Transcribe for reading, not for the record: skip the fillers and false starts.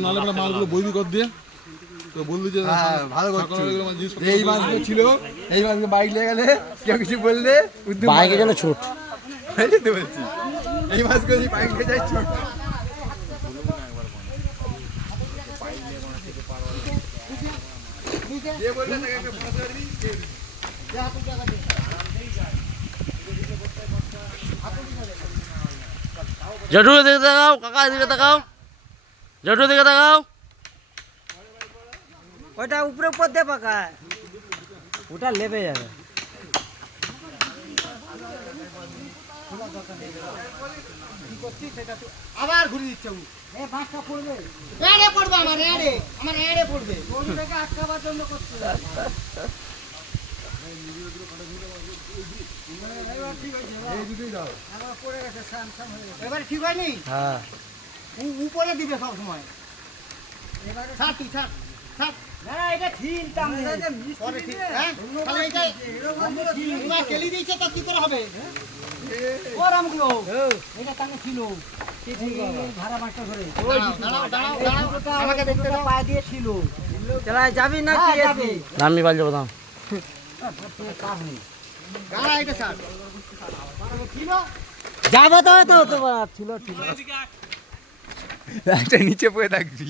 নালে মানে মালগুলো বইবি কর দিয়ে তো বললি যে ভালো করছো এই মাছগুলো ছিল এই মাছগুলো বাইক লেগে গেলে কেউ কিছু বললে বাইকে গেলে ছোট বলছি এই মাছগুলো বাইক নিয়ে যাই ছোট জটু দিকে তাকাও কাকা দিকে তাকাও জটু দিকে তাকাও ওইটা উপরে উপর দিয়ে পাকা ওটা লেবে যাবে আবার ঘুরে দিচ্ছে এই বাঁশটা পড়বে এড়ে পড়বে আমার এড়ে পড়বে ওইটাকে আটকাবার জন্য করছে এবার ঠিক হয়নি হ্যাঁ উপরে দিবে সব সময় ছাড় তুই ছাড় ছাড় না এটা ঠিক টান পরে ঠিক হ্যাঁ তাহলে এইটা এবার কেলি দিয়েছে তা কি করে হবে ও রামগুলো এটা টানে ছিল ভাড়া মাস্টার ধরে দাঁড়াও দাঁড়াও দাঁড়াও আমাকে দেখতে দাও পায়ে দিয়ে ছিল চালায় যাবি না কি যাবি নামি বাল যাবো দাম দাঁড়া এটা ছাড় ছিল যাবে তো তোমার ছিল ছিল একটা নিচে পড়ে থাকবি